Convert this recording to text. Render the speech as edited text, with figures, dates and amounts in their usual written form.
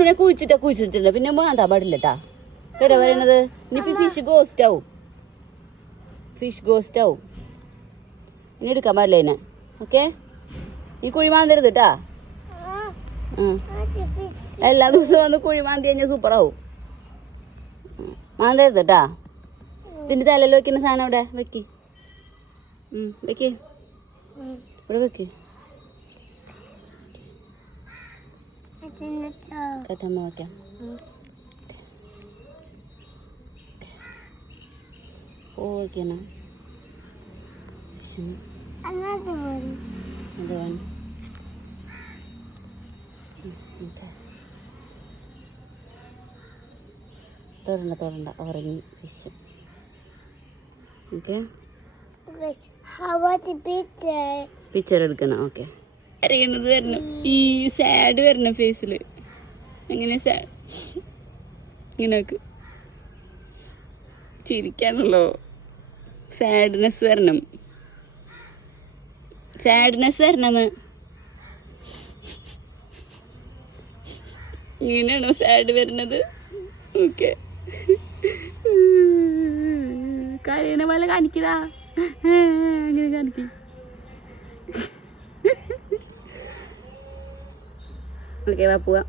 ഫിഷിനെ കുഴിച്ചിട്ടില്ല പിന്നെ മാന്താൻ പാടില്ല കേട്ടാ കേട്ടാ പറയണത്. ഇനിയിപ്പോ ഫിഷ് ഗോസ്റ്റ് ആവും ഇനി എടുക്കാൻ പാടില്ല ഇതിനെ. ഓക്കെ, ഈ കുഴി മാന്തരുത് കേട്ടാ. എല്ലാ ദിവസവും വന്ന് കുഴി മാന്തി കഴിഞ്ഞാൽ സൂപ്പറാവും. മാന്തരുത് കേട്ടാ. ഇതിന്റെ തലയിൽ വെക്കുന്ന സാധനം ഇവിടെ വെക്ക്. ഇവിടെ വെക്ക്. കറ്റമ്മ വെക്കാം. ഓക്കെയാണ് തൊടണ്ട ഉറങ്ങി ഫിഷ്. ഓക്കെ, പിക്ചർ എടുക്കണം. ഓക്കെ, അറിയണത് വരണം. ഈ സാഡ് വരണം ഫേസിൽ. എങ്ങനെ സാഡ് ഇങ്ങനെയൊക്കെ ചിരിക്കാണല്ലോ. സാഡ്നെസ് വരണം. ഇങ്ങനെയാണോ സാഡ് വരുന്നത്? ഓക്കെ, കരയണ പോലെ കാണിക്കടാ. അങ്ങനെ കാണിക്കും. ഓക്കെ, വാ പോവാം.